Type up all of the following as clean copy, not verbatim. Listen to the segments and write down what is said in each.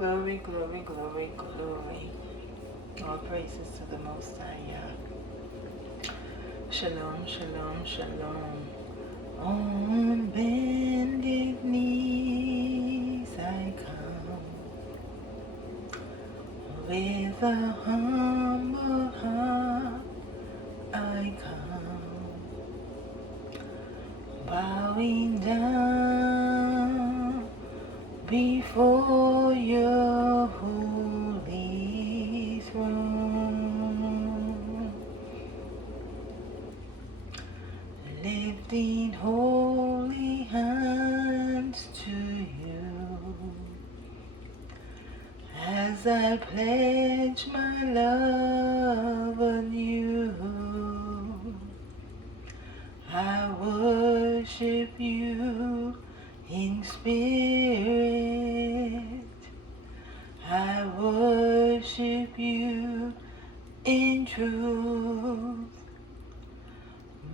Glory, glory, glory, glory. All praises to the Most High Yah. Shalom, shalom, shalom. On bended knees I come, with a humble heart I come, bowing down before your holy throne, lifting holy hands to you, as I pledge my love on you. I worship you in spirit, I worship you in truth.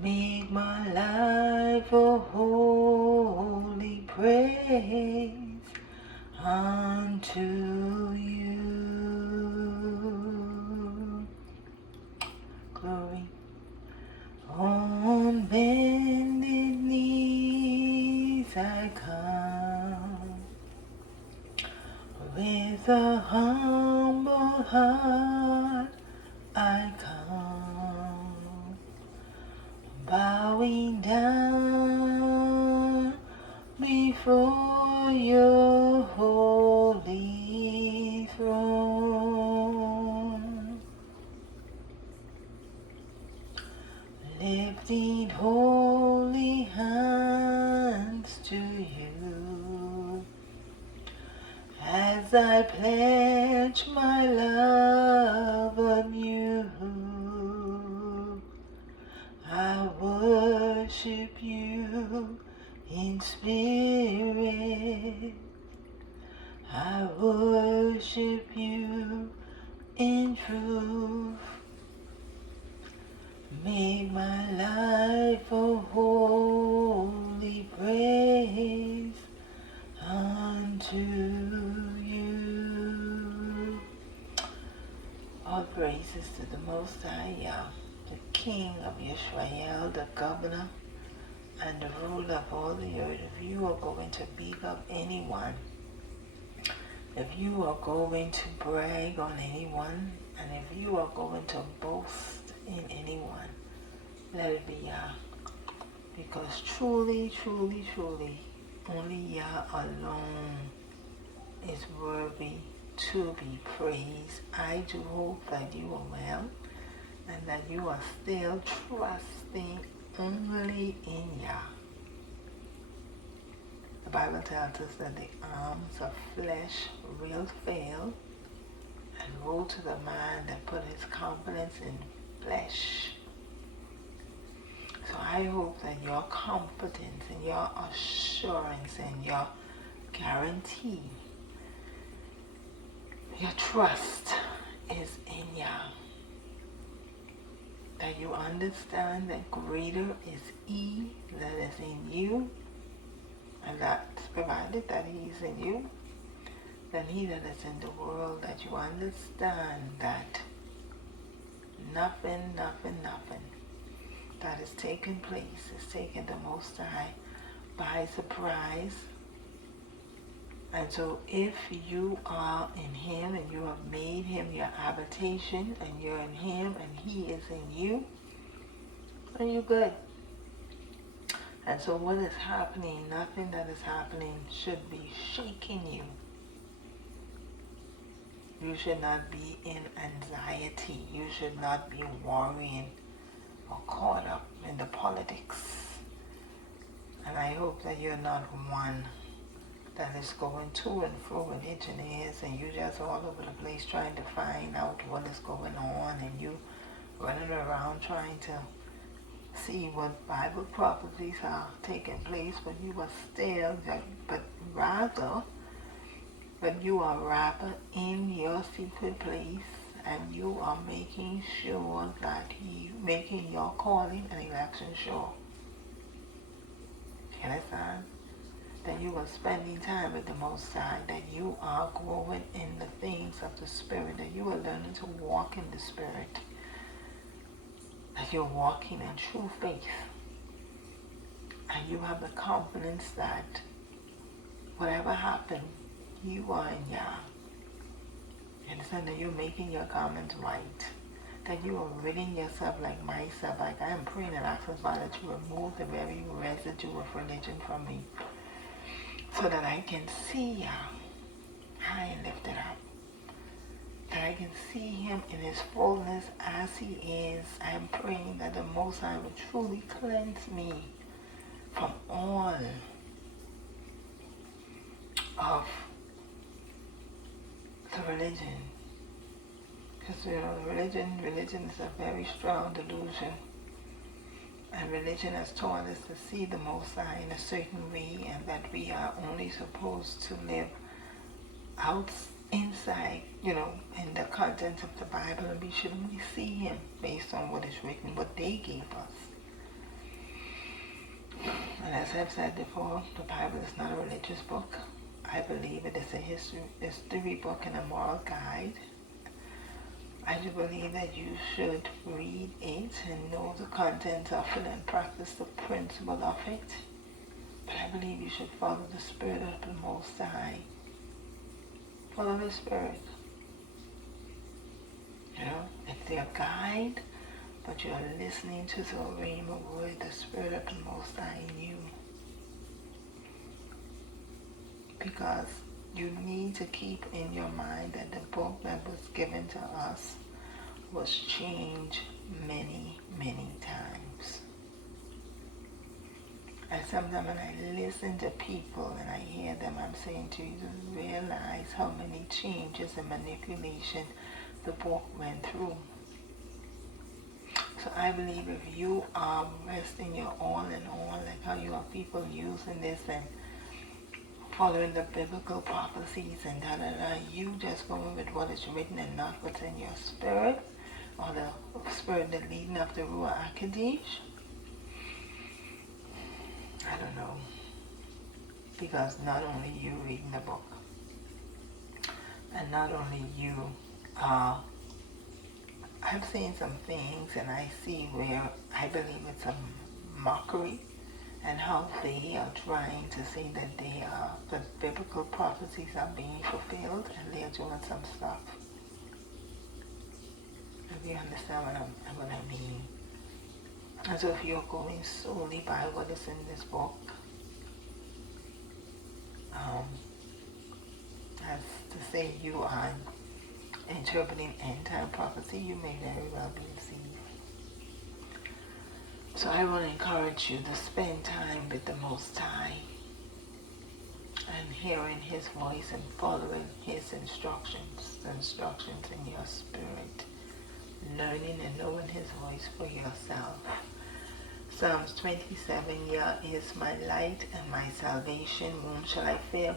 Make my life a holy praise unto you. Glory. On bended knees I come, with a humble heart I come, bowing down before your holy throne, lifting holy hands to you, as I pledge my love on you. I worship you in spirit, I worship you in truth. Make my life a holy praise unto you. All praises to the Most High Yah, the King of Israel, the governor and the ruler of all the earth. If you are going to beat up anyone, if you are going to brag on anyone, and if you are going to boast in anyone, let it be Yah. Because truly, truly, truly, only Yah alone is worthy to be praised. I do hope that you are well and that you are still trusting only in Yah. The Bible tells us that the arms of flesh will fail, and woe to the man that put his confidence in flesh. So I hope that your confidence and your assurance and your guarantee, your trust is in Yah. That you understand that greater is He that is in you, and that's provided that He is in you, than he that is in the world. That you understand that nothing that is taking place is taking the Most High by surprise. And so if you are in Him and you have made Him your habitation and you're in Him and He is in you, then you're good. And so what is happening, nothing that is happening should be shaking you. You should not be in anxiety. You should not be worrying or caught up in the politics. And I hope that you're not one that is going to and fro and itching ears, and you just all over the place trying to find out what is going on, and you running around trying to see what Bible prophecies are taking place when you are still, but you are rather in your secret place, and you are making sure that He making your calling and election sure. You understand? that you are spending time with the Most High, that you are growing in the things of the Spirit, that you are learning to walk in the Spirit, that you're walking in true faith, and you have the confidence that whatever happened, you are in Yah. You understand that you're making your garments white, that you are ridding yourself like myself. Like I am praying and asking Father to remove the very residue of religion from me, so that I can see Yah high and lifted up, that I can see Him in His fullness as He is. I am praying that the Most High will truly cleanse me from all of the religion. Because religion is a very strong delusion. And religion has taught us to see the Most High in a certain way, and that we are only supposed to live inside, in the contents of the Bible, and we should only see Him based on what is written, what they gave us. And as I've said before, the Bible is not a religious book. I believe it is a history book and a moral guide. I do believe that you should read it and know the contents of it and practice the principle of it. But I believe you should follow the Spirit of the Most High. Follow the Spirit. It's their guide, but you are listening to the Rhema word, the Spirit of the Most High in you. Because you need to keep in your mind that the book that was given to us was changed many, many times. And sometimes when I listen to people and I hear them, I'm saying to you to realize how many changes and manipulation the book went through. So I believe if you are resting your all in all, like how you have people using this and following the biblical prophecies and you just going with what is written and not what's in your spirit, or the spirit that leading of the Ruach HaKodesh, I don't know. Because not only you reading the book, and not only you, I've seen some things and I see where I believe it's a mockery, and how they are trying to say that the biblical prophecies are being fulfilled, and they're doing some stuff. If you understand what I mean. And so if you're going solely by what is in this book, as to say you are interpreting end-time prophecy, you may very well be deceived. So I want to encourage you to spend time with the Most High and hearing His voice and following His instructions in your spirit, learning and knowing His voice for yourself. Psalms 27, Yah is my light and my salvation, whom shall I fear?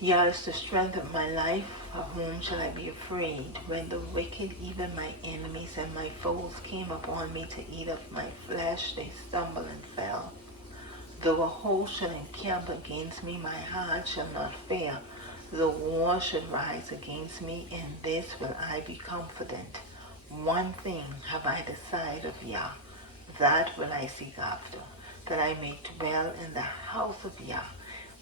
Yah is the strength of my life, of whom shall I be afraid? When the wicked, even my enemies and my foes, came upon me to eat up my flesh, they stumbled and fell. Though a host shall encamp against me, my heart shall not fear. Though war should rise against me, in this will I be confident. One thing have I desired of Yah, that will I seek after, that I may dwell in the house of Yah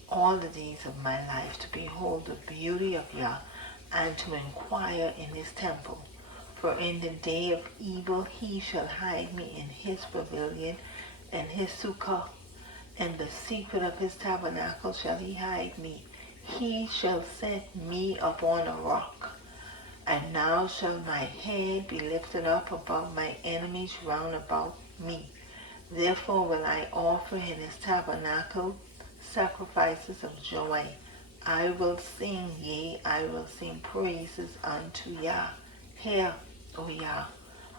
all the days of my life, to behold the beauty of Yah, and to inquire in His temple. For in the day of evil He shall hide me in His pavilion, in His sukkah, in the secret of His tabernacle shall He hide me. He shall set me upon a rock. And now shall my head be lifted up above my enemies round about me. Therefore will I offer in His tabernacle sacrifices of joy. I will sing, yea, I will sing praises unto Yah. Hear, O Yah,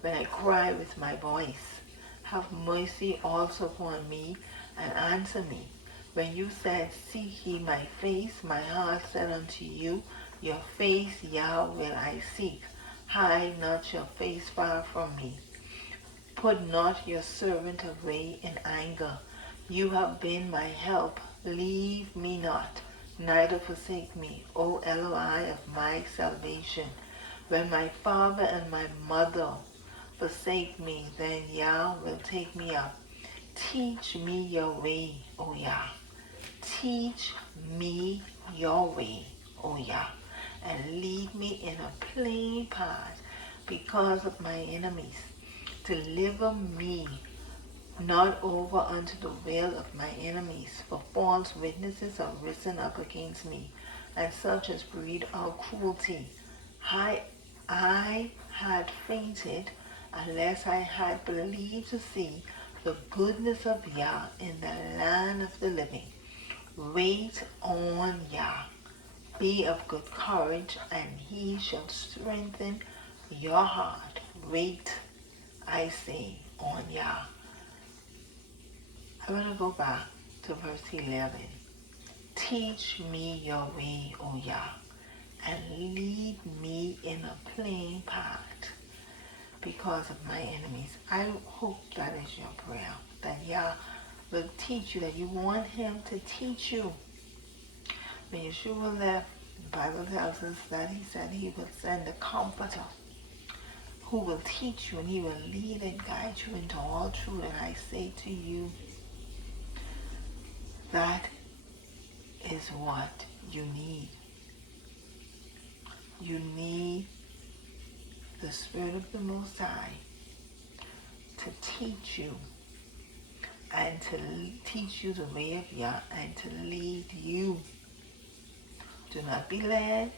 when I cry with my voice. Have mercy also upon me, and answer me. When you said, seek ye my face, my heart said unto you, your face, Yah, will I seek. Hide not your face far from me. Put not your servant away in anger. You have been my help. Leave me not, neither forsake me, O Eloi of my salvation. When my father and my mother forsake me, then Yah will take me up. Teach me your way, O Yah. Teach me your way, O Yah, and lead me in a plain path because of my enemies. Deliver me not over unto the will of my enemies, for false witnesses are risen up against me, and such as breed out cruelty. I had fainted unless I had believed to see the goodness of Yah in the land of the living. Wait on Yah. Be of good courage, and he shall strengthen your heart. Wait, I say, on Yah. I want to go back to verse 11. Teach me your way, O Yah, and lead me in a plain path because of my enemies. I hope that is your prayer, that Yah will teach you, that you want him to teach you. When Yeshua left, the Bible tells us that he said he would send a comforter who will teach you, and he will lead and guide you into all truth. And I say to you, that is what you need. You need the Spirit of the Most High to teach you, and to teach you the way of Yah, and to lead you. Do not be led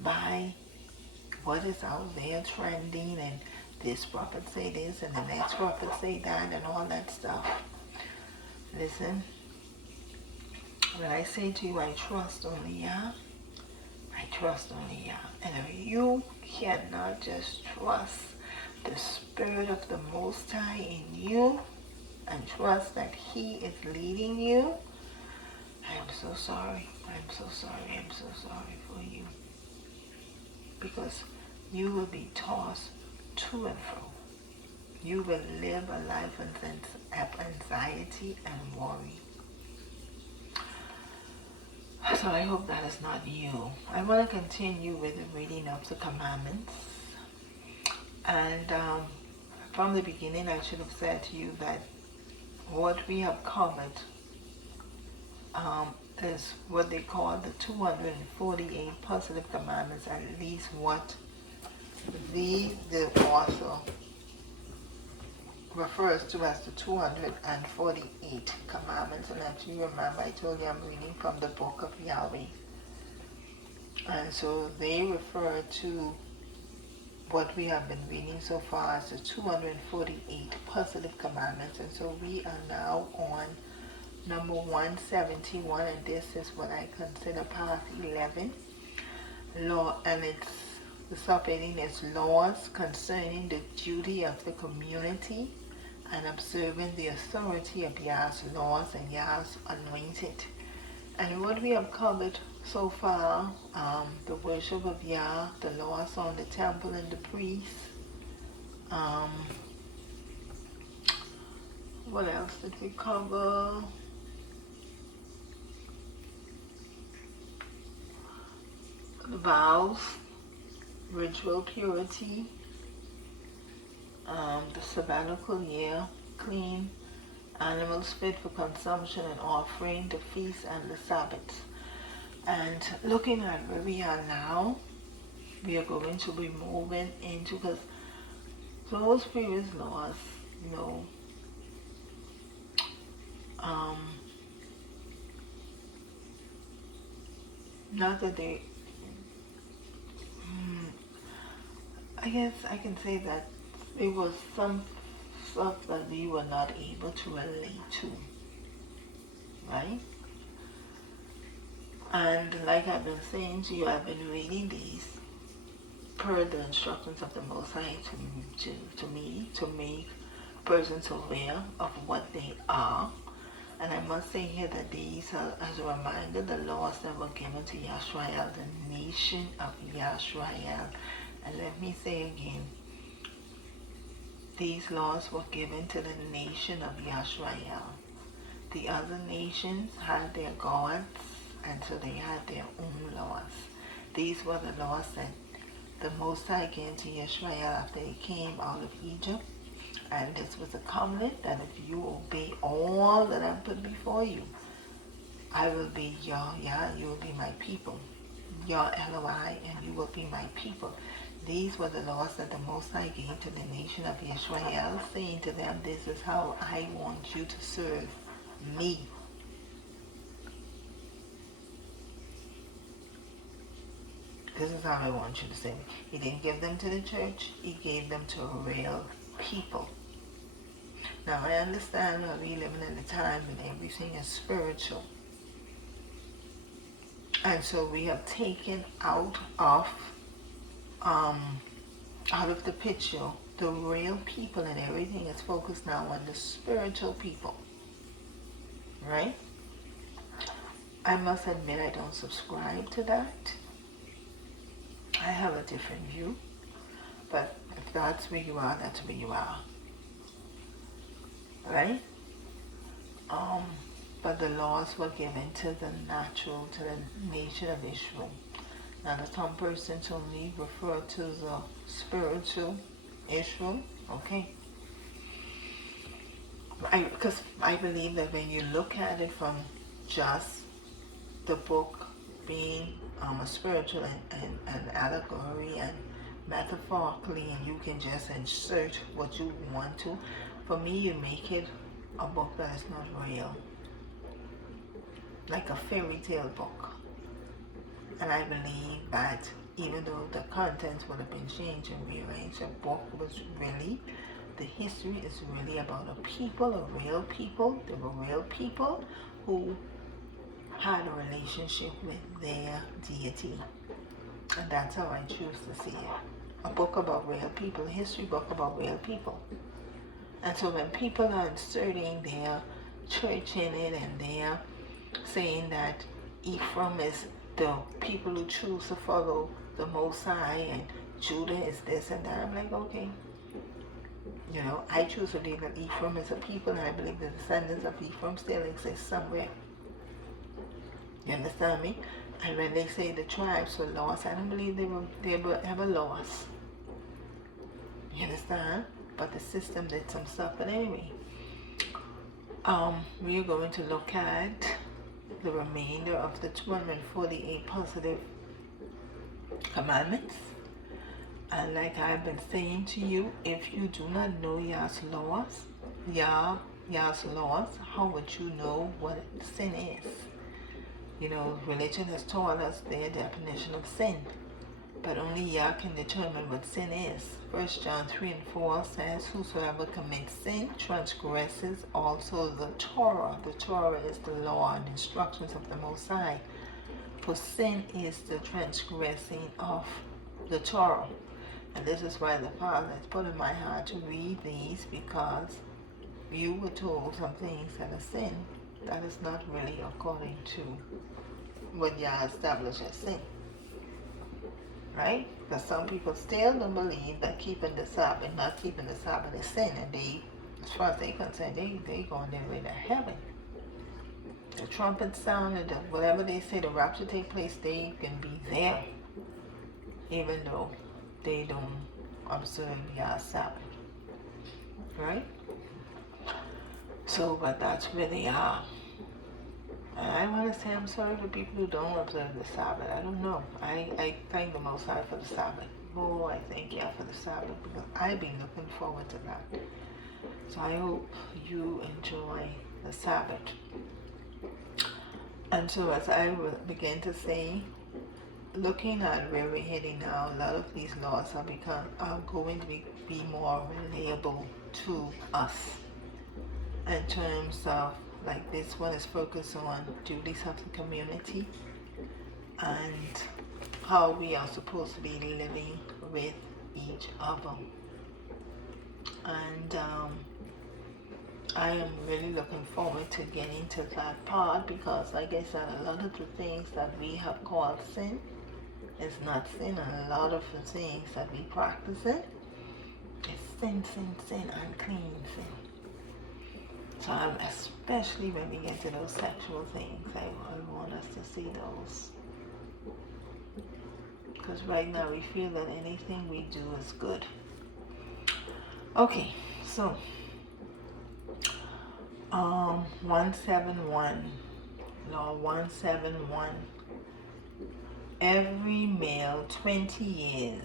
by what is out there trending, and this prophet say this and the next prophet say that and all that stuff. Listen, when I say to you, I trust only Yah, I trust only Yah. And if you cannot just trust the Spirit of the Most High in you and trust that he is leading you, I am so sorry. I'm so sorry. I'm so sorry for you. Because you will be tossed to and fro. You will live a life of anxiety and worry. So I hope that is not you. I want to continue with the reading of the commandments. And from the beginning, I should have said to you that what we have covered is what they call the 248 positive commandments, at least what the author refers to as the 248 commandments. And if you remember, I told you I'm reading from the book of Yahweh. And so they refer to what we have been reading so far as the 248 positive commandments. And so we are now on number 171, and this is what I consider part 11. Law, and the subheading is laws concerning the duty of the community and observing the authority of Yah's laws and Yah's anointed. And what we have covered so far, the worship of Yah, the laws on the temple and the priests. What else did we cover? The vows, ritual purity, the sabbatical year, clean animals fit for consumption and offering, the feasts and the Sabbaths. And looking at where we are now, we are going to be moving into, because those previous laws, not that they, I guess I can say that there was some stuff that we were not able to relate to, right? And like I've been saying to you, I've been reading these per the instructions of the Most High to me, to make persons aware of what they are. And I must say here that these are, as a reminder, the laws that were given to Yashrael, the nation of Yashrael. And let me say again, These laws were given to the nation of Yisrael. The other nations had their gods, and so they had their own laws. These were the laws that the Most High gave to Israel after they came out of Egypt. And this was a covenant that if you obey all that I put before you, I will be your Yah, you will be my people. Your Eloi, and you will be my people. These were the laws that the Most High gave to the nation of Israel, saying to them, this is how I want you to serve me. This is how I want you to serve me. He didn't give them to the church. He gave them to real people. Now, I understand that we live in a time when everything is spiritual. And so we have taken out of the picture the real people, and everything is focused now on the spiritual people. Right? I must admit I don't subscribe to that. I have a different view. But if that's where you are, that's where you are. Right? But the laws were given to the natural, to the nation of Israel. Now, some persons only refer to the spiritual Israel. Okay? Because I believe that when you look at it from just the book being a spiritual and allegory and metaphorically, and you can just insert what you want to, for me, you make it a book that is not real. Like a fairy tale book. And I believe that even though the contents would have been changed and rearranged, the book was really, the history is really about a people, a real people. There were real people who had a relationship with their deity. And that's how I choose to see it. A book about real people, a history book about real people. And so when people are inserting their church in it, and they're saying that Ephraim is the people who choose to follow the Most High, and Judah is this and that, I'm like, okay. You know, I choose to believe that Ephraim is a people, and I believe the descendants of Ephraim still exist somewhere. You understand me? And when they say the tribes were lost, I don't believe they were ever lost. You understand? But the system did some stuff. But anyway, we're going to look at the remainder of the 248 positive commandments. And like I've been saying to you, if you do not know Yah's laws, how would you know what sin is? You know, religion has taught us their definition of sin, but only Yah can determine what sin is. 1 John 3 and 4 says, whosoever commits sin transgresses also the Torah. The Torah is the law and instructions of the Most High. For sin is the transgressing of the Torah. And this is why the Father has put in my heart to read these, because you were told some things that are sin that is not really according to what Yah established as sin. Right? Because some people still don't believe that keeping the Sabbath, not keeping the Sabbath is sin, and they, as far as they're concerned, they going their way to heaven. The trumpet sound, and whatever they say, the rapture take place, they can be there, even though they don't observe Yah's Sabbath. Right? So, but that's where they are. And I want to say I'm sorry for people who don't observe the Sabbath. I don't know. I thank the Most High for the Sabbath. Oh, I thank Yah for the Sabbath, because I've been looking forward to that. So I hope you enjoy the Sabbath. And so as I began to say, looking at where we're heading now, a lot of these laws are going to be more relatable to us in terms of, like this one is focused on duties of the community and how we are supposed to be living with each other. And I am really looking forward to getting to that part, because like I said, a lot of the things that we have called sin is not sin, and a lot of the things that we practice it is sin, unclean sin. So especially when we get to those sexual things, I want us to see those. Because right now we feel that anything we do is good. Okay, so 171, law 171. Every male 20 years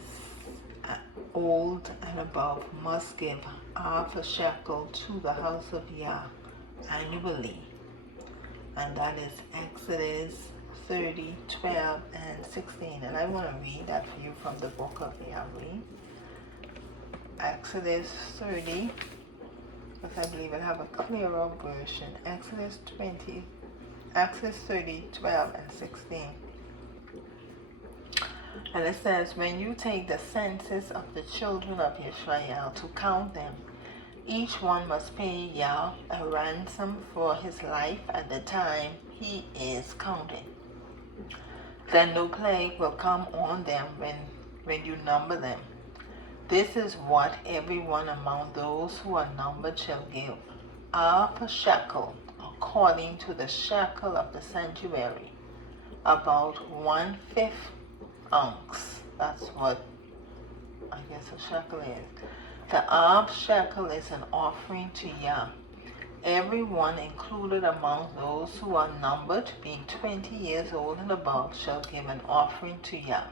old and above must give half a shekel to the house of Yah annually. And that is Exodus 30, 12, and 16. And I want to read that for you from the book of Yahweh. Exodus 30, because I believe I have a clearer version. Exodus 30, 12, and 16. And it says, when you take the census of the children of Israel to count them, each one must pay Yah a ransom for his life at the time he is counted. Then no plague will come on them when you number them. This is what everyone among those who are numbered shall give. Half a shekel, according to the shekel of the sanctuary, about 1/5 ounce. That's what I guess a shekel is. The half shekel is an offering to Yah. Everyone included among those who are numbered, being 20 years old and above, shall give an offering to Yah.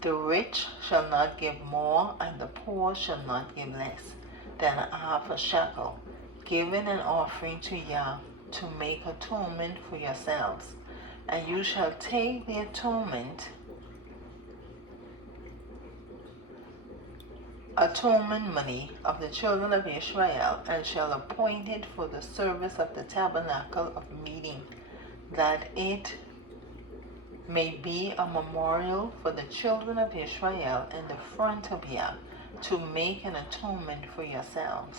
The rich shall not give more, and the poor shall not give less than half a shekel, giving an offering to Yah to make atonement for yourselves. And you shall take the atonement money of the children of Israel, and shall appoint it for the service of the tabernacle of meeting, that it may be a memorial for the children of Israel in the front of Yah, to make an atonement for yourselves.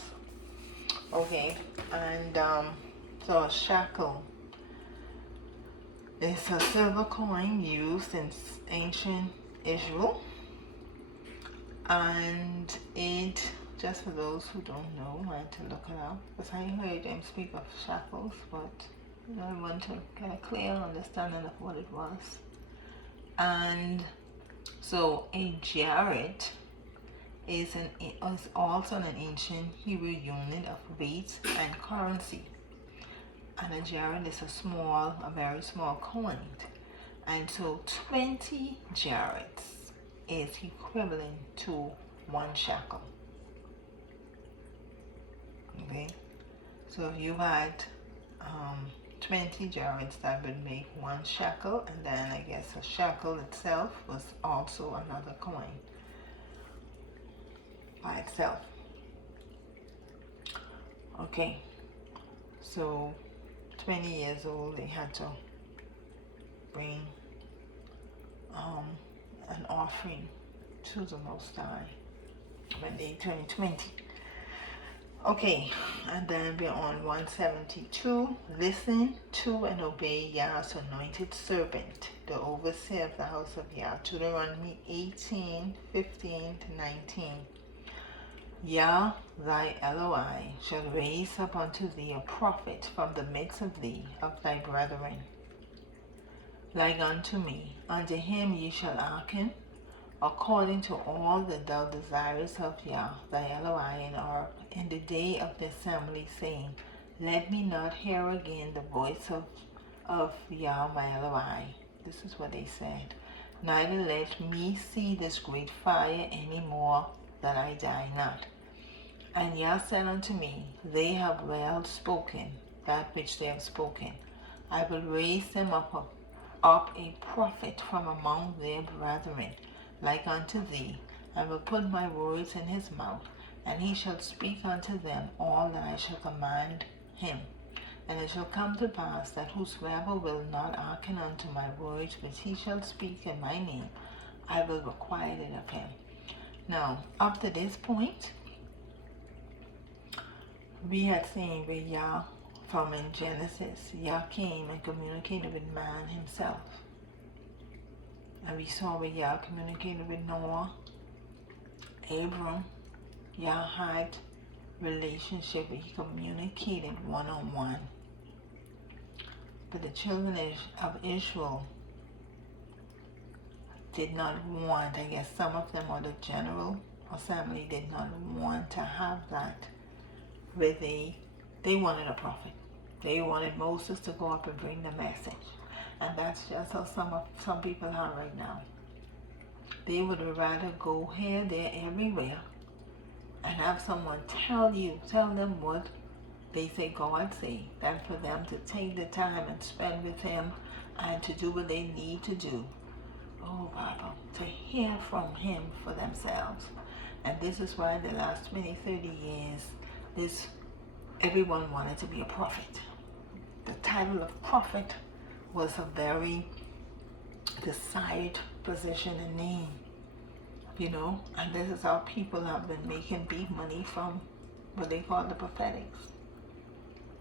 Okay, and so a shekel is a silver coin used in ancient Israel. And it, just for those who don't know, I had to look it up, because I heard them speak of shekels, but I want to get a clear understanding of what it was. And so a jaret is also an ancient Hebrew unit of weight and currency. And a jaret is a very small coin. And so 20 jarets is equivalent to 1 shekel. Okay, so if you had 20 jarets, that would make 1 shekel, and then I guess a shekel itself was also another coin by itself. Okay, so 20 years old, they had to bring an offering to the Most High when they turn 20. Okay, and then we're on 172. Listen to and obey Yah's anointed servant, the overseer of the house of Yah. Deuteronomy 18, 15 to 19. Yah, thy Eloi, shall raise up unto thee a prophet from the midst of thee, of thy brethren, like unto me. Unto him ye shall hearken, according to all that thou desirest of Yah, thy Eloi, in the day of the assembly, saying, let me not hear again the voice of Yah, my Eloi. This is what they said. Neither let me see this great fire any more, that I die not. And Yah said unto me, they have well spoken that which they have spoken. I will raise them up a prophet from among their brethren, like unto thee, and will put my words in his mouth, and he shall speak unto them all that I shall command him. And it shall come to pass that whosoever will not hearken unto my words which he shall speak in my name, I will require it of him. Now, up to this point, we had seen where Yah, from in Genesis, Yah came and communicated with man himself. And we saw where Yah communicated with Noah, Abram, Yah had relationship, he communicated one-on-one. But the children of Israel did not want, I guess some of them, or the General Assembly did not want to have that, where they wanted a prophet. They wanted Moses to go up and bring the message. And that's just how some people are right now. They would rather go here, there, everywhere, and have someone tell them what they say God say, than for them to take the time and spend with him and to do what they need to do. Oh, Bible, to hear from him for themselves. And this is why the last 20, 30 years, everyone wanted to be a prophet. The title of prophet was a very desired position and name, and this is how people have been making big money from what they call the prophetics.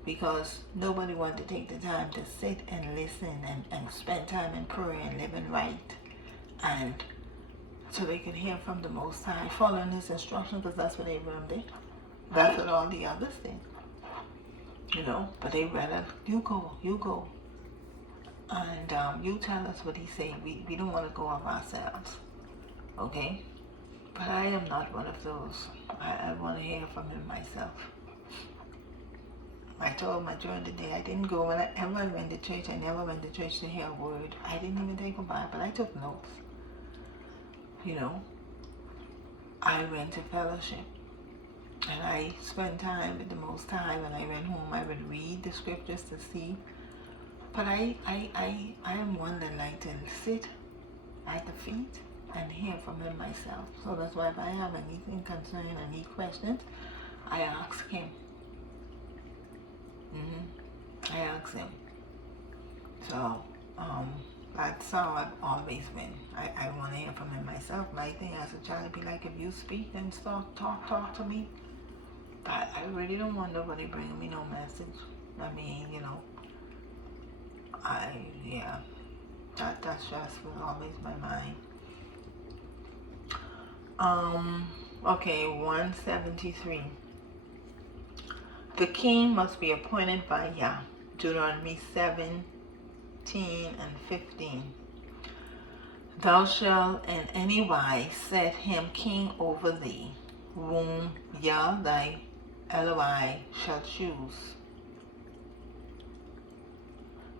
Because nobody wanted to take the time to sit and listen and spend time in prayer and living right, and so they could hear from the Most High, following his instructions, because that's what Abraham did. That's what all the others did. But they rather, you go. And you tell us what he say. We don't want to go of ourselves. Okay? But I am not one of those. I want to hear from him myself. I told my during the day I didn't go. Whenever I went to church, I never went to church to hear a word. I didn't even take a Bible. I took notes. I went to fellowship. And I spent time with the Most High. When I went home, I would read the scriptures to see. But I am one that like to sit at the feet and hear from him myself. So that's why if I have anything concerning any questions, I ask him. I ask him. So that's how I've always been. I want to hear from him myself. My thing as a child would be like, if you speak and talk to me. But I really don't want nobody bringing me no message. I mean, that's just was always my mind. Okay, 173. The king must be appointed by Yah. Deuteronomy 17 and 15. Thou shalt in any wise set him king over thee, whom Yah thy Eloi shall choose.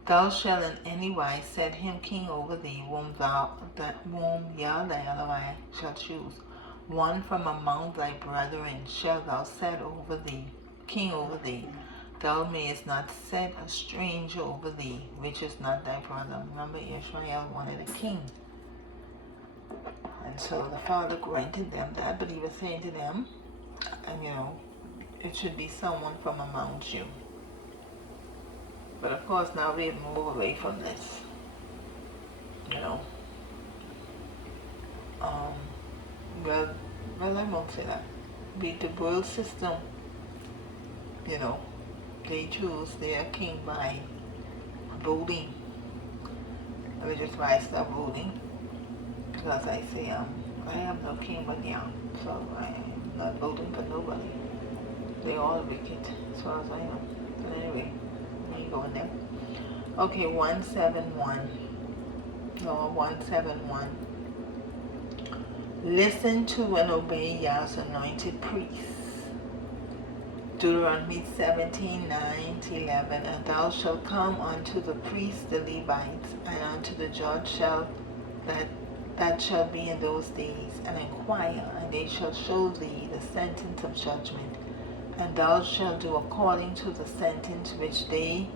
Thou shalt in any wise set him king over thee, whom Yah thy Eloi shall choose. One from among thy brethren shalt thou set over thee, king over thee. Thou mayest not set a stranger over thee, which is not thy brother. Remember, Israel wanted a king. And so the Father granted them that, but he was saying to them, it should be someone from amongst you. But of course now we've moved away from this. Well, I won't say that. The world system, they choose their king by voting. Which is why I stopped voting. Because I say, I am no king but Yah. So I am not voting for nobody. They all wicked, as far as I know. But anyway, we ain't going there. Okay, 171. Law 171. Listen to and obey Yah's anointed priests. Deuteronomy 17, 9 to 11. And thou shalt come unto the priests, the Levites, and unto the judge that shall be in those days, and inquire, and they shall show thee the sentence of judgment. And thou shalt do according to the sentence which they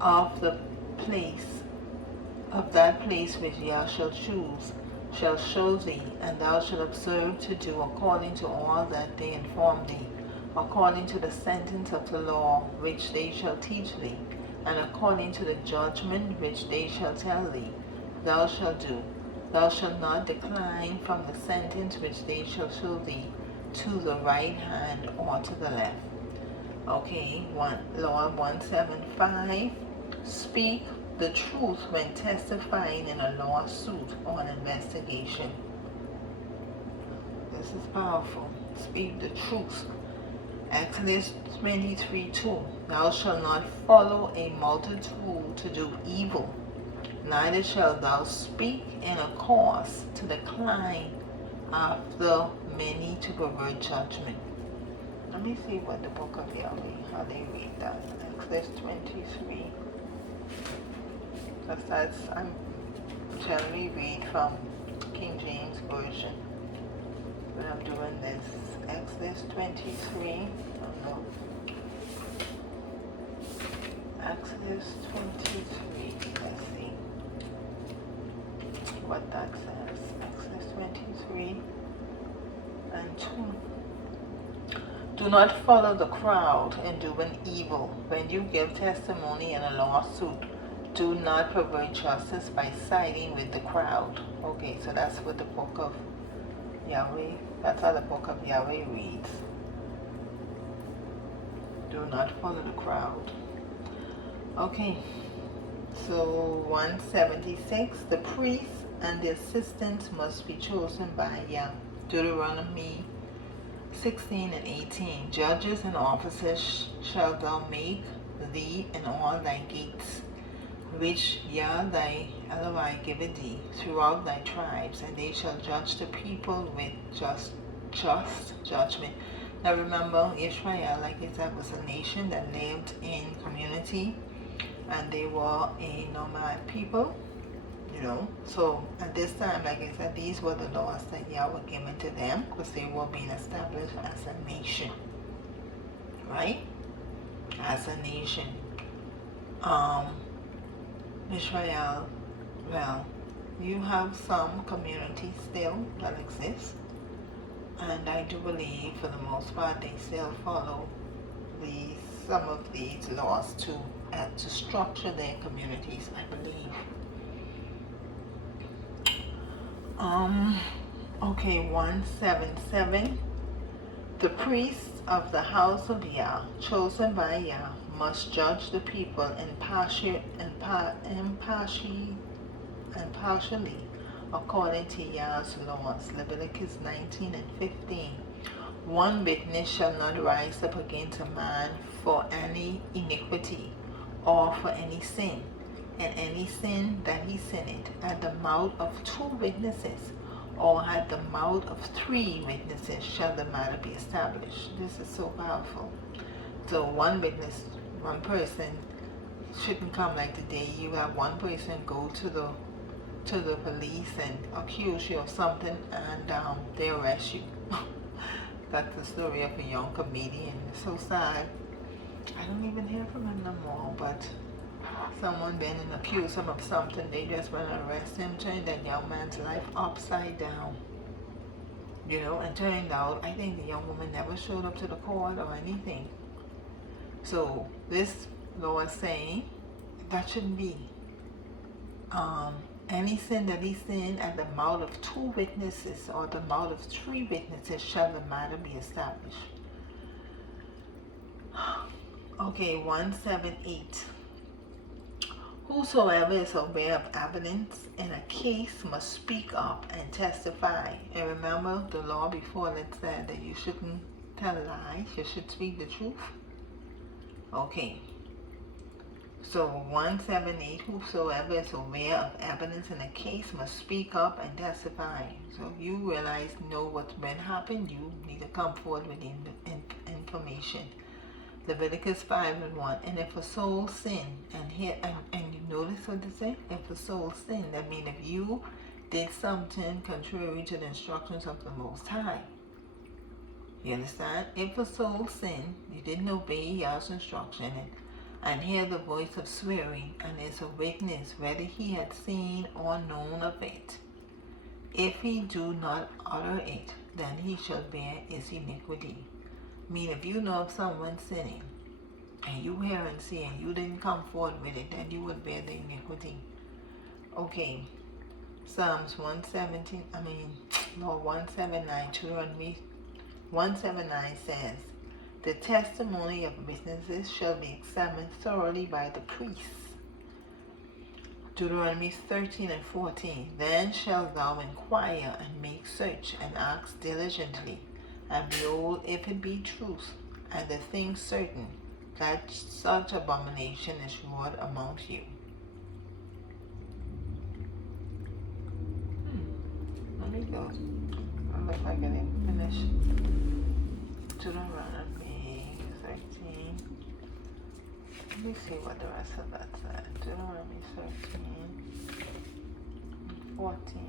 of that place which Yah shall choose shall show thee, and thou shalt observe to do according to all that they inform thee, according to the sentence of the law which they shall teach thee, and according to the judgment which they shall tell thee, thou shalt do. Thou shalt not decline from the sentence which they shall show thee to the right hand or to the left. Okay, Law 175. Speak the truth when testifying in a lawsuit or an investigation. This is powerful. speak the truth. Exodus 23:2. Thou shalt not follow a multitude to do evil, neither shalt thou speak in a cause to decline after many to pervert judgment. Let me see what the book of Yahweh, how they read that. Exodus 23. I'm generally read from King James Version when I'm doing this. Exodus 23. Oh no. Exodus 23. Let's see what that says. Exodus 23 and 2. Do not follow the crowd in doing evil. When you give testimony in a lawsuit, do not pervert justice by siding with the crowd. Okay, so that's what the book of Yahweh, that's how the book of Yahweh reads. Do not follow the crowd. Okay, so 176, the priests and the assistants must be chosen by Yah. Deuteronomy 16 and 18. Judges and officers shalt thou make thee in all thy gates, which Yah thy Elohai giveth thee throughout thy tribes, and they shall judge the people with just judgment. Now remember, Israel, like I said, was a nation that lived in community, and they were a nomad people, you know. So at this time, like I said, these were the laws that Yah were given to them because they were being established as a nation, right? As a nation. Israel, well, you have some communities still that exist, and I do believe for the most part they still follow some of these laws to structure their communities, I believe. Okay, 177. The priests of the house of Yah, chosen by Yah, must judge the people impartially according to Yah's laws. Leviticus 19 and 15. One witness shall not rise up against a man for any iniquity or for any sin, and any sin that he sinned at the mouth of 2 witnesses or at the mouth of 3 witnesses shall the matter be established. This is so powerful. So one witness, one person shouldn't come like today. You have one person go to the police and accuse you of something, and they arrest you. That's the story of a young comedian. It's so sad. I don't even hear from him no more, but someone been and accused him of something. They just went and arrest him, turned that young man's life upside down. You know, and turned out, I think the young woman never showed up to the court or anything. So this law is saying that shouldn't be. Any sin that he sinned at the mouth of 2 witnesses or the mouth of 3 witnesses shall the matter be established. Okay, 178. Whosoever is aware of evidence in a case must speak up and testify. And remember the law before that said that you shouldn't tell lies, you should speak the truth. Okay. So 178, whosoever is aware of evidence in a case must speak up and testify. So if you know what's been happened, you need to come forward with the information. Leviticus 5 and 1. And if a soul sin, and you notice what they say? If a soul sin, that means if you did something contrary to the instructions of the Most High. You understand? If a soul sin, you didn't obey Yah's instruction and hear the voice of swearing, and is a witness whether he had seen or known of it. If he do not utter it, then he shall bear his iniquity. Mean if you know of someone sinning, and you hear and see, and you didn't come forward with it, then you will bear the iniquity. Okay, Psalms 179, Deuteronomy 179 says, the testimony of witnesses shall be examined thoroughly by the priests. Deuteronomy 13 and 14. Then shalt thou inquire and make search and ask diligently, And behold, if it be truth, and the thing certain, that such abomination is wrought amongst you. Let me go. It looks like I didn't finish Deuteronomy 13. Let me see what the rest of that said. Deuteronomy 13, 14.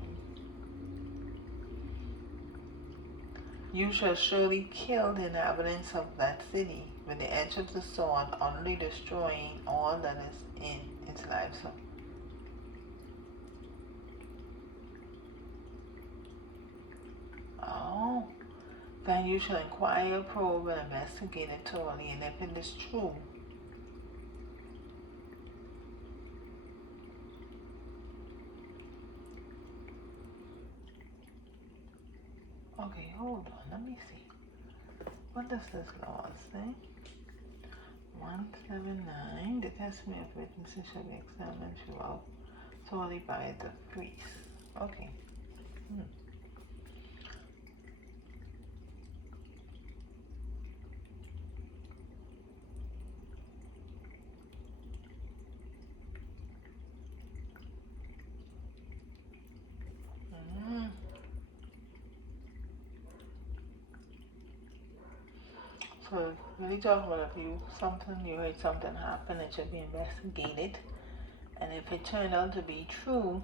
You shall surely kill the inhabitants of that city with the edge of the sword, utterly destroying all that is in its livestock. Oh, then you shall inquire, probe, and investigate it thoroughly, and if it is true, okay, hold on, let me see. What does this law say? 179, the testimony of witnesses shall be examined throughout solely by the priest. Okay. So really talk about if you heard something happen, it should be investigated. And if it turned out to be true,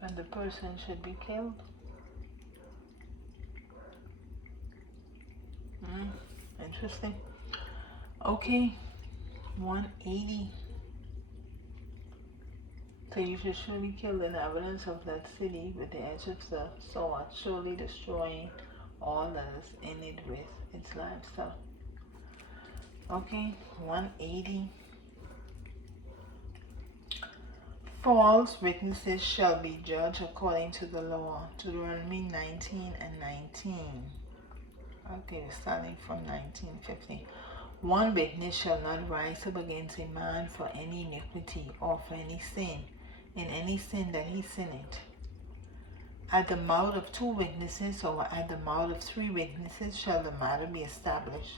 then the person should be killed. Interesting. Okay, 180. So you should surely kill the inhabitants of that city with the edge of the sword, surely destroying all that is in it with its livestock. Okay, 180. False witnesses shall be judged according to the law. Deuteronomy 19 and 19. Okay, starting from 1950. One witness shall not rise up against a man for any iniquity or for any sin, in any sin that he sinned. At the mouth of 2 witnesses or at the mouth of 3 witnesses shall the matter be established.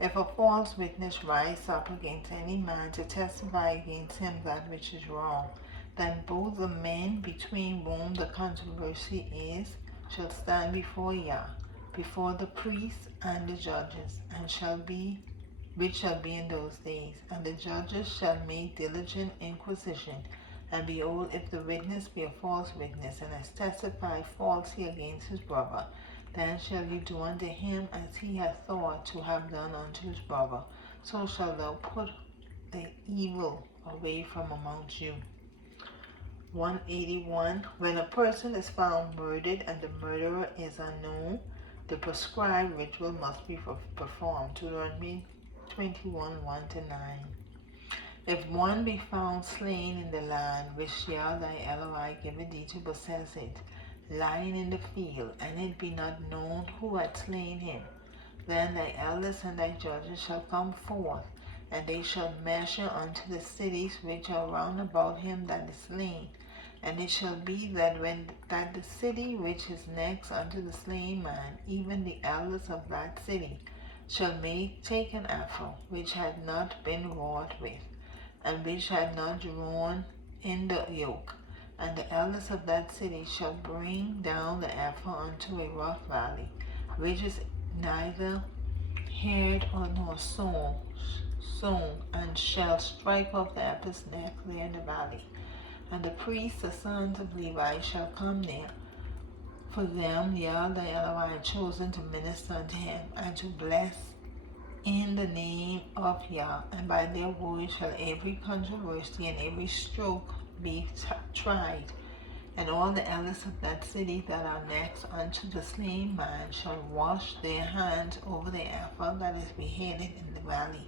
If a false witness rise up against any man to testify against him that which is wrong, then both the men between whom the controversy is shall stand before Yah, before the priests and the judges, and which shall be in those days. And the judges shall make diligent inquisition, and behold, if the witness be a false witness, and has testified falsely against his brother, then shall you do unto him as he hath thought to have done unto his brother. So shalt thou put the evil away from amongst you. 181. When a person is found murdered and the murderer is unknown, the prescribed ritual must be performed. Deuteronomy 21, 1 to 9. If one be found slain in the land which Yah thy Eloi giveth thee to possess it, lying in the field, and it be not known who had slain him, then thy elders and thy judges shall come forth, and they shall measure unto the cities which are round about him that is slain. And it shall be that that the city which is next unto the slain man, even the elders of that city, shall take an ephah which had not been wrought with, and which had not drawn in the yoke, and the elders of that city shall bring down the ephah unto a rough valley, which is neither haired nor sown, and shall strike off the ephah's neck there in the valley. And the priests, the sons of Levi, shall come there. For them Yah thy Eloi had chosen to minister unto him, and to bless in the name of Yah, and by their word shall every controversy and every stroke be tried. And all the elders of that city that are next unto the slain man shall wash their hands over the ephah that is beheaded in the valley.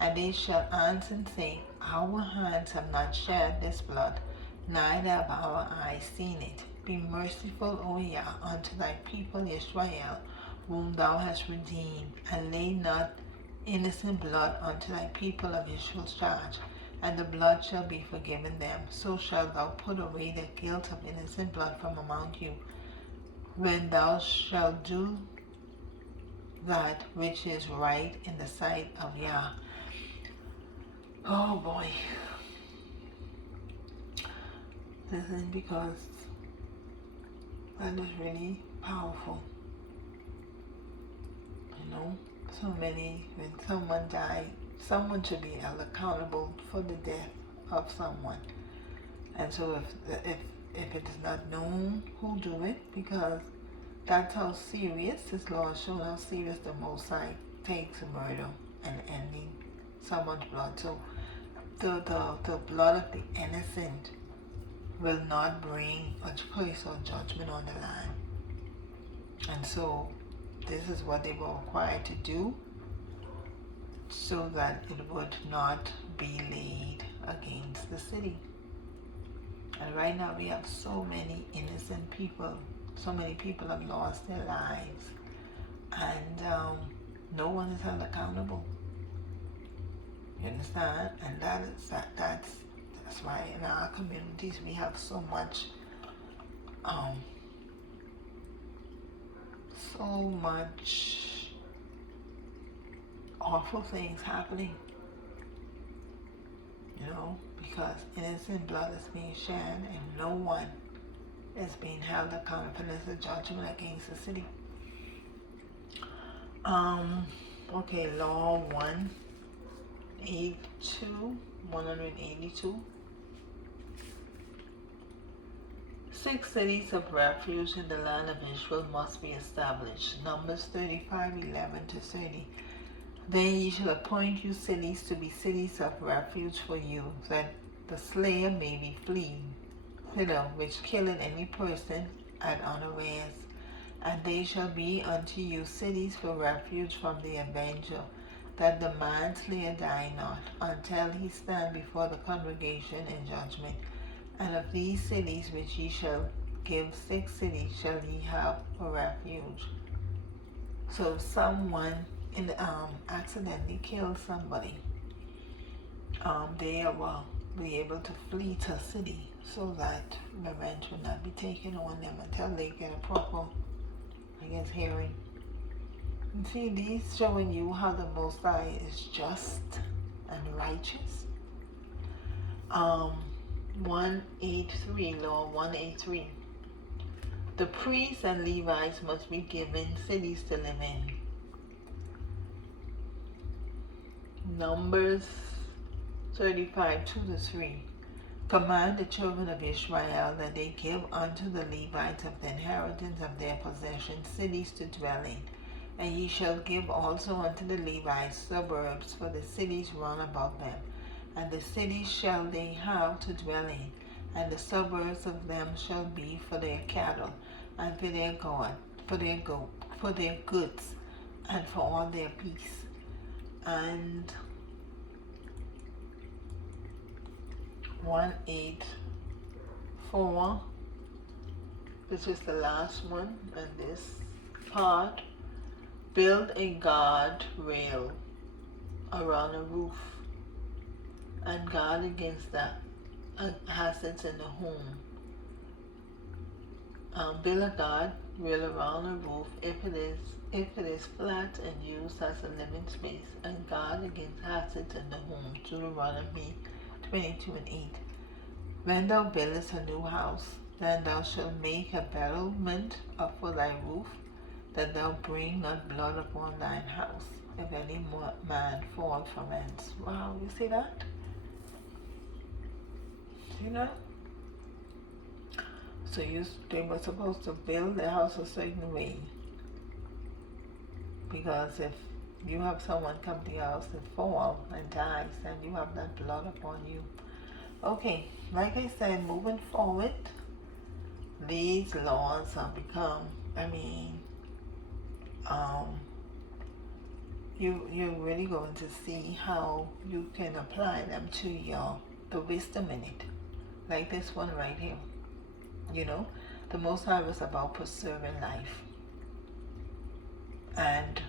And they shall answer and say, Our hands have not shed this blood, neither have our eyes seen it. Be merciful, O Yah, unto thy people Israel, whom thou hast redeemed, and lay not innocent blood unto thy people of Israel's charge, and the blood shall be forgiven them. So shalt thou put away the guilt of innocent blood from among you. when thou shalt do that which is right in the sight of Yah. Oh boy. Listen, because that is really powerful. You know, so many, when someone died, someone should be held accountable for the death of someone. And so if it is not known who do it, because that's how serious this law is showing how serious the Most High takes murder and ending someone's blood. So the blood of the innocent will not bring a curse or judgment on the land. And so this is what they were required to do so that it would not be laid against the city. And right now we have so many innocent people. So many people have lost their lives. And no one is held accountable. You understand? And that's why in our communities we have so much awful things happening. You know, because innocent blood is being shed and no one is being held accountable for this judgment against the city. Okay, Law 182. 6 cities of refuge in the land of Israel must be established. Numbers 35:11-30. Then ye shall appoint you cities to be cities of refuge for you, that the slayer may be fleeing, which killeth any person at unawares. And they shall be unto you cities for refuge from the avenger, that the manslayer die not, until he stand before the congregation in judgment. And of these cities which ye shall give, 6 cities shall ye have for refuge. So if someone accidentally kills somebody, they will be able to flee to a city so that revenge will not be taken on them until they get a proper, hearing. And see, these showing you how the Most High is just and righteous. 183, Law 183. The priests and Levites must be given cities to live in. Numbers 35:2-3. Command the children of Israel that they give unto the Levites of the inheritance of their possession cities to dwell in. And ye shall give also unto the Levites suburbs for the cities round about them. And the cities shall they have to dwell in, and the suburbs of them shall be for their cattle, and for their goods, and for all their peace. And 184, this is the last one, and this part, build a guard rail around a roof and guard against the hazards in the home. Build a guard rail around a roof if it is flat and used as a living space, and guard against hazards in the home. Deuteronomy 22:8. When thou buildest a new house, then thou shalt make a battlement for thy roof, that thou bring not blood upon thine house, if any man fall from hence. Wow, you see that? See that? So they were supposed to build the house a certain way, because if you have someone come to your house and fall and dies, then you have that blood upon you. Okay, like I said, moving forward, these laws have become, you're really going to see how you can apply them to the wisdom in it. Like this one right here. The Most High was about preserving life and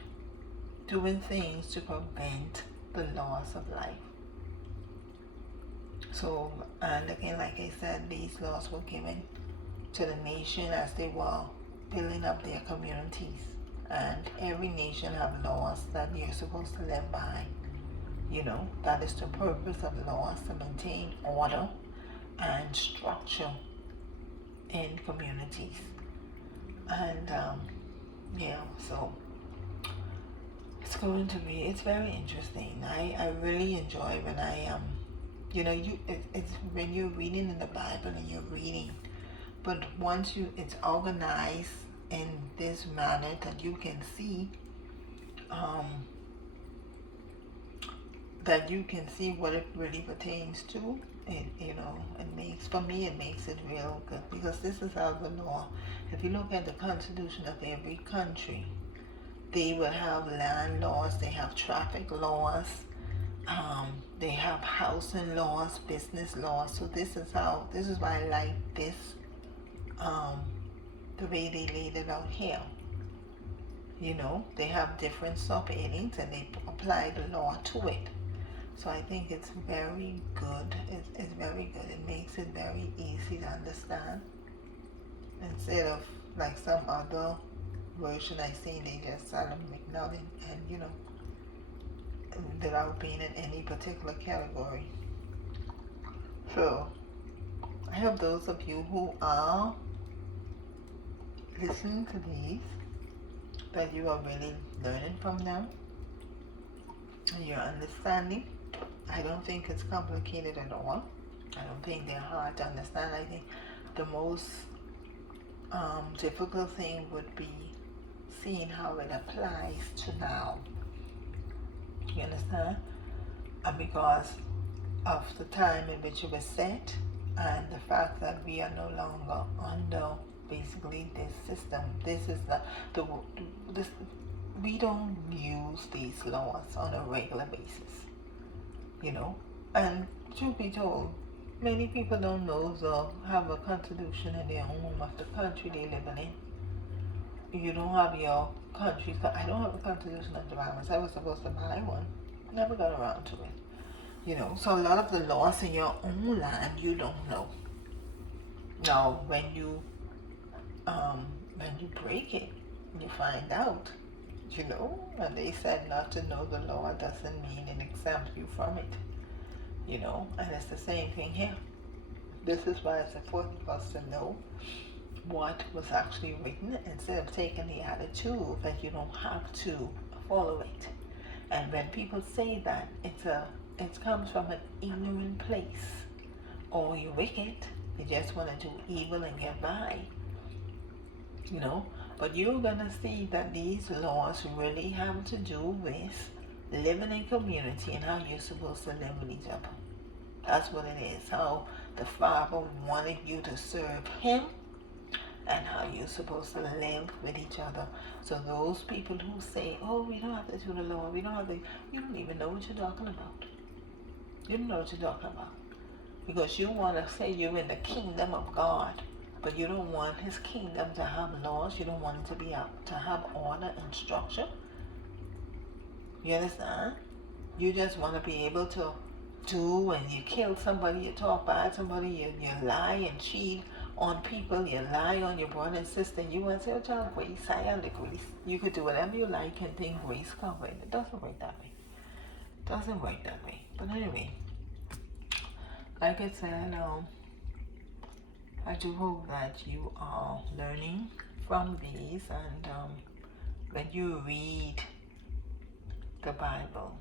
doing things to prevent the loss of life. So, and again, like I said, these laws were given to the nation as they were building up their communities. And every nation have laws that you're supposed to live by. That is the purpose of laws, to maintain order and structure in communities. And so it's very interesting. I really enjoy when I it's when you're reading in the Bible and you're reading, but once it's organized in this manner that you can see what it really pertains to. It makes it real good, because this is how the law. If you look at the constitution of every country, they will have land laws, they have traffic laws, they have housing laws, business laws. So this is why I like this, the way they laid it out here. They have different sub-headings and they apply the law to it. So I think it's very good. It's very good. It makes it very easy to understand, instead of like some other version I seen, they just sell them written and without being in any particular category. So I hope those of you who are listening to these, that you are really learning from them and you're understanding. I don't think it's complicated at all. I don't think they're hard to understand. I think the most difficult thing would be seeing how it applies to now. You understand? Because of the time in which it was set, and the fact that we are no longer under basically this system. This is we don't use these laws on a regular basis. And truth be told, many people don't know or have a constitution in their home of the country they live in. You don't have your country. I don't have a constitution of the Bahamas. I was supposed to buy one. Never got around to it. So a lot of the laws in your own land you don't know. Now when you break it, you find out. And they said not to know the law doesn't mean it exempts you from it. And it's the same thing here. This is why it's important for us to know what was actually written, instead of taking the attitude that you don't have to follow it. And when people say that, it comes from an ignorant place, or you're wicked, you just want to do evil and get by. But you're gonna see that these laws really have to do with living in community and how you're supposed to live with each other. That's what it is. How the Father wanted you to serve Him, and how you're supposed to live with each other. So those people who say, "Oh, we don't have to do the law, we don't have to," you don't even know what you're talking about. You don't know what you're talking about, because you want to say you're in the kingdom of God. But you don't want His kingdom to have laws. You don't want it to have order and structure. You understand? You just want to be able to do, when you kill somebody, you talk bad somebody, you lie and cheat on people, you lie on your brother and sister. You want to say, "Oh, child, grace, I am the grace." You could do whatever you like and think grace covered. It doesn't work that way. It doesn't work that way. But anyway, like I said, I do hope that you are learning from these, and when you read the Bible,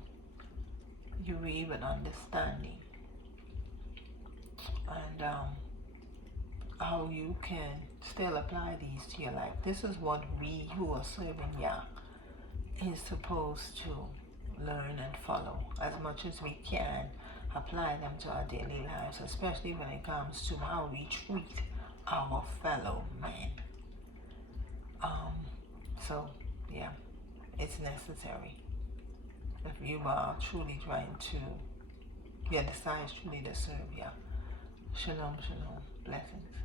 you read with understanding, and how you can still apply these to your life. This is what we who are serving Yah is supposed to learn and follow as much as we can. Apply them to our daily lives, especially when it comes to how we treat our fellow man. So yeah, it's necessary. If you are truly trying to, your desire is truly to serve Yah. Shalom, shalom, blessings.